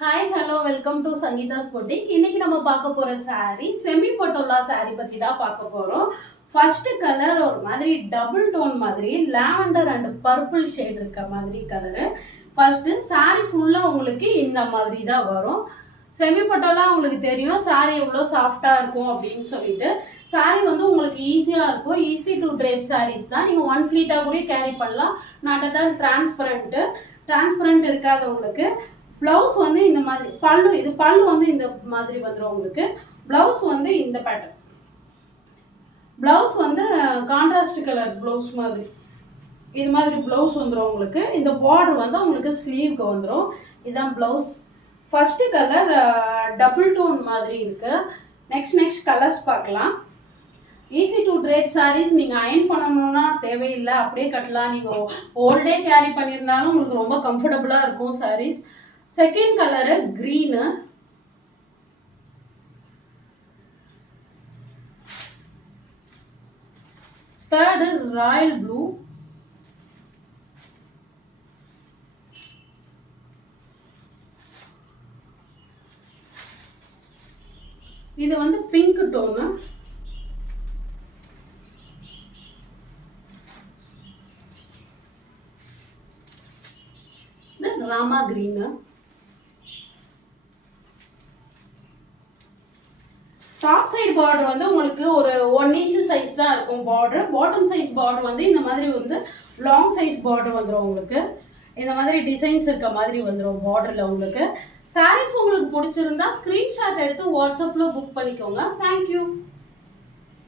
Hi hello welcome to Sangeetha's boutique. இன்னைக்கு நம்ம பார்க்க போகிற saree செமி பட்டோலா saree பற்றி தான் பார்க்க போகிறோம். ஃபர்ஸ்ட் கலர் ஒரு மாதிரி டபுள் டோன் மாதிரி லாவெண்டர் அண்ட் பர்பிள் ஷேட் இருக்க மாதிரி கலரு. ஃபர்ஸ்ட்டு saree ஃபுல்லாக உங்களுக்கு இந்த மாதிரி தான் வரும். செமி பட்டோலா உங்களுக்கு தெரியும் saree எவ்வளோ சாஃப்டாக இருக்கும் அப்படின்னு சொல்லிட்டு. saree வந்து உங்களுக்கு ஈஸியாக இருக்கும். ஈஸி டு ட்ரேப் sarees தான். நீங்கள் ஒன் ஃப்ளீட்டாக கூட கேரி பண்ணலாம். நாட் அட் ஆல் டிரான்ஸ்பரண்ட் இருக்காது உங்களுக்கு. ப்ளவுஸ் வந்து இந்த மாதிரி பல்லு வந்து இந்த மாதிரி வந்துடும் உங்களுக்கு. ப்ளவுஸ் வந்து இந்த பேட்டர்ன். ப்ளவுஸ் வந்து கான்ட்ராஸ்ட் கலர் ப்ளவுஸ் மாதிரி இது மாதிரி ப்ளவுஸ் வந்துடும் உங்களுக்கு. இந்த பார்டர் வந்து உங்களுக்கு ஸ்லீவ்க்கு வந்துடும். இதுதான் blouse. First colour double tone மாதிரி இருக்கு. நெக்ஸ்ட் கலர்ஸ் பார்க்கலாம். ஈஸி டு ட்ரேப் sarees நீங்கள் அயன் பண்ணணும்னா தேவையில்லை, அப்படியே கட்டலாம். நீங்கள் ஓல்டே கேரி பண்ணியிருந்தாலும் உங்களுக்கு ரொம்ப கம்ஃபர்டபுளாக இருக்கும் sarees. Second colour green. Third Royal blue. இது வந்து பிங்க் டோனு. இது Rama green. Top side border வந்து உங்களுக்கு ஒரு 1 inch சைஸ் தான் இருக்கும் பார்டர். பாட்டம் சைஸ் பார்டர் வந்து இந்த மாதிரி வந்து லாங் சைஸ் பார்டர் வந்துடும் உங்களுக்கு. இந்த மாதிரி டிசைன்ஸ் இருக்க மாதிரி வந்துடும் பார்டரில் உங்களுக்கு. சாரீஸ் உங்களுக்கு பிடிச்சிருந்தா ஸ்க்ரீன்ஷாட் எடுத்து வாட்ஸ்அப்பில் புக் பண்ணிக்கோங்க. தேங்க்யூ.